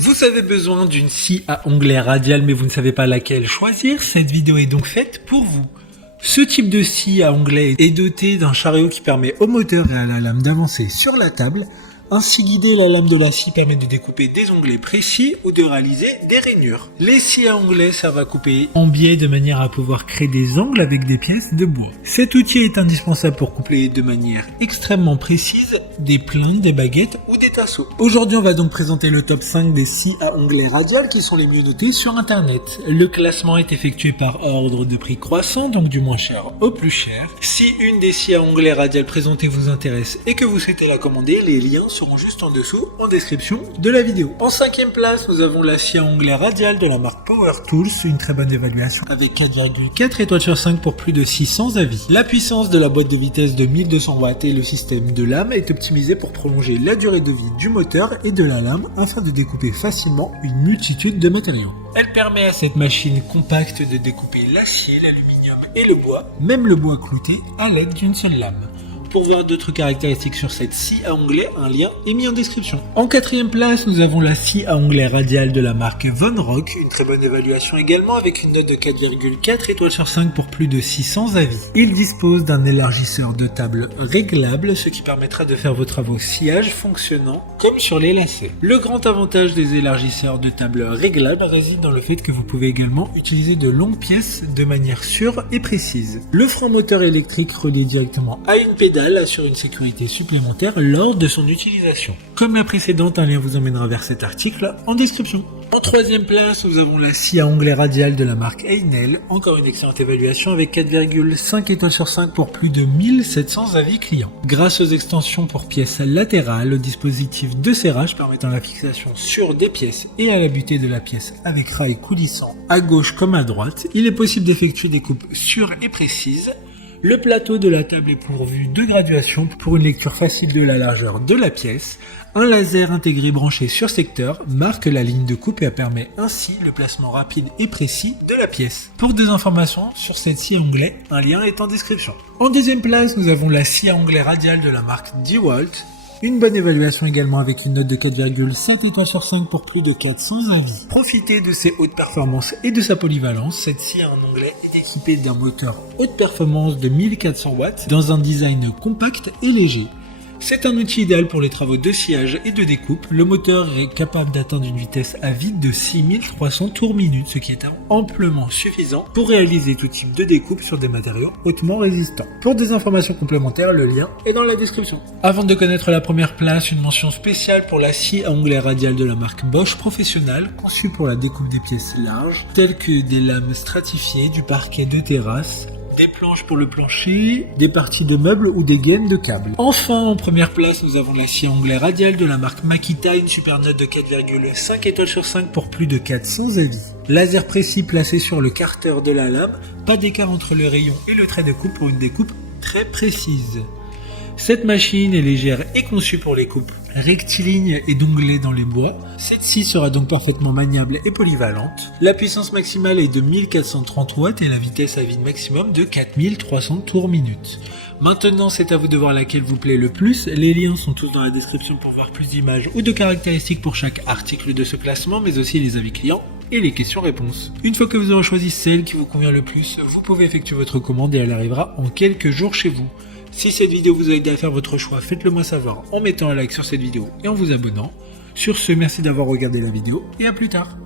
Vous avez besoin d'une scie à onglet radial mais vous ne savez pas laquelle choisir, cette vidéo est donc faite pour vous. Ce type de scie à onglet est doté d'un chariot qui permet au moteur et à la lame d'avancer sur la table. Ainsi guidé, la lame de la scie permet de découper des onglets précis ou de réaliser des rainures. Les scies à onglets servent à couper en biais de manière à pouvoir créer des angles avec des pièces de bois. Cet outil est indispensable pour coupler de manière extrêmement précise des plinthes, des baguettes ou des tasseaux. Aujourd'hui, on va donc présenter le top 5 des scies à onglets radiales qui sont les mieux notés sur internet. Le classement est effectué par ordre de prix croissant, donc du moins cher au plus cher. Si une des scies à onglets radiales présentées vous intéresse et que vous souhaitez la commander, les liens seront juste en dessous en description de la vidéo. En 5e place, nous avons la scie à onglet radial de la marque Power Tools, une très bonne évaluation avec 4,4 étoiles sur 5 pour plus de 600 avis. La puissance de la boîte de vitesse de 1200 watts et le système de lame est optimisé pour prolonger la durée de vie du moteur et de la lame afin de découper facilement une multitude de matériaux. Elle permet à cette machine compacte de découper l'acier, l'aluminium et le bois, même le bois clouté, à l'aide d'une seule lame. Pour voir d'autres caractéristiques sur cette scie à onglet, un lien est mis en description. En 4e place, nous avons la scie à onglet radial de la marque Von Rock, une très bonne évaluation également avec une note de 4,4 étoiles sur 5 pour plus de 600 avis. Il dispose d'un élargisseur de table réglable, ce qui permettra de faire vos travaux sciage fonctionnant comme sur les lacets. Le grand avantage des élargisseurs de table réglables réside dans le fait que vous pouvez également utiliser de longues pièces de manière sûre et précise. Le frein moteur électrique relié directement à une pédale assure une sécurité supplémentaire lors de son utilisation. Comme la précédente, un lien vous emmènera vers cet article en description. En 3e place, nous avons la scie à onglet radial de la marque Einel, encore une excellente évaluation avec 4,5 étoiles sur 5 pour plus de 1700 avis clients. Grâce aux extensions pour pièces latérales, au dispositif de serrage permettant la fixation sur des pièces et à la butée de la pièce avec rail coulissant à gauche comme à droite, il est possible d'effectuer des coupes sûres et précises. Le plateau de la table est pourvu de graduations pour une lecture facile de la largeur de la pièce. Un laser intégré branché sur secteur marque la ligne de coupe et permet ainsi le placement rapide et précis de la pièce. Pour des informations sur cette scie à onglet, un lien est en description. En 2e place, nous avons la scie à onglet radial de la marque DeWalt. Une bonne évaluation également avec une note de 4,7 étoiles sur 5 pour plus de 400 avis. Profitez de ses hautes performances et de sa polyvalence. Cette scie à un onglet est équipée d'un moteur haute performance de 1400 watts dans un design compact et léger. C'est un outil idéal pour les travaux de sciage et de découpe. Le moteur est capable d'atteindre une vitesse à vide de 6300 tours minute, ce qui est amplement suffisant pour réaliser tout type de découpe sur des matériaux hautement résistants. Pour des informations complémentaires, le lien est dans la description. Avant de connaître la première place, une mention spéciale pour la scie à onglet radial de la marque Bosch Professionnal, conçue pour la découpe des pièces larges, telles que des lames stratifiées, du parquet de terrasse, des planches pour le plancher, des parties de meubles ou des gaines de câbles. Enfin, en première place, nous avons la scie à onglet radial de la marque Makita, une super note de 4,5 étoiles sur 5 pour plus de 400 avis. Laser précis placé sur le carter de la lame, pas d'écart entre le rayon et le trait de coupe pour une découpe très précise. Cette machine est légère et conçue pour les coupes rectilignes et d'onglets dans les bois. Cette scie sera donc parfaitement maniable et polyvalente. La puissance maximale est de 1430 watts et la vitesse à vide maximum de 4300 tours minute. Maintenant, c'est à vous de voir laquelle vous plaît le plus. Les liens sont tous dans la description pour voir plus d'images ou de caractéristiques pour chaque article de ce classement, mais aussi les avis clients et les questions-réponses. Une fois que vous aurez choisi celle qui vous convient le plus, vous pouvez effectuer votre commande et elle arrivera en quelques jours chez vous. Si cette vidéo vous a aidé à faire votre choix, faites-le moi savoir en mettant un like sur cette vidéo et en vous abonnant. Sur ce, merci d'avoir regardé la vidéo et à plus tard.